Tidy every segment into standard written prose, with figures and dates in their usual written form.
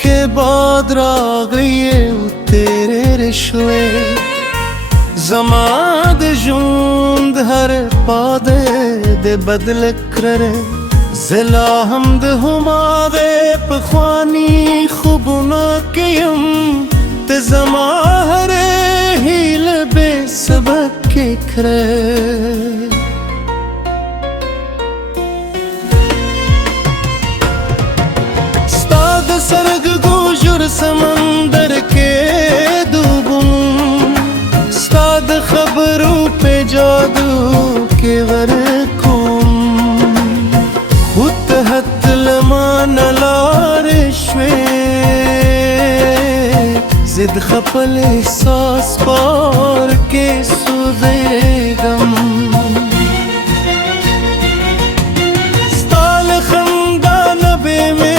के बाद रागये तेरे रिश्वे जमाद जूंद हर पादे दे बदल करे जिला हमद हुमादे पख्वानी खुबना कियम ते जमाहरे हील बे सबक के करे सरग गुजर समंदर के डूबूं स्ताद खबरों पे जादू के वरकुम खुद हतलमान लारिश्वे जिद खपल एहसास पार के सुदेगम स्ताल खंदान बे में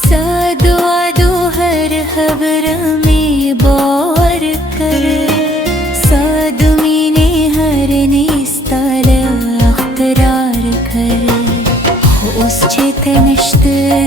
सादो आदो हर खबर में बार कर सादो मीने हर निस्ताल अख्तरार कर उस चेतनश्त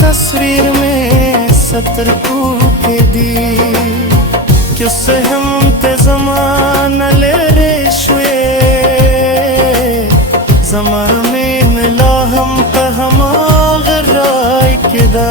तस्वीर में सतर को के दी क्यों से हम ते ज़माना ले रेशवे ज़माना में मिला हम पे हम आगराई के दा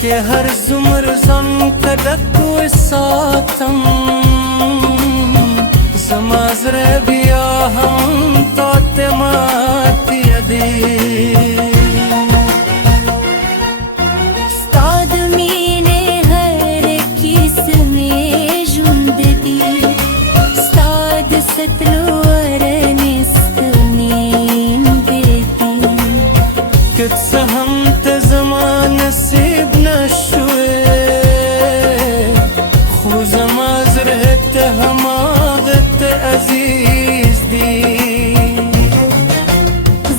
कि हर जुमर जम कदक सातम समाजर बिया हम तोते माती अदी उस्ताद मीने हर किस में जुंदगी उस्ताद सतलोर निस्त में देती किस हम ते जमान नसीब नशुए खो जमाज रहते हमादत अजीज दी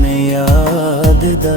में याद दा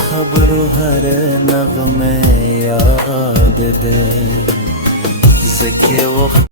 खबर हर नगमे याद दे ज़के वक्त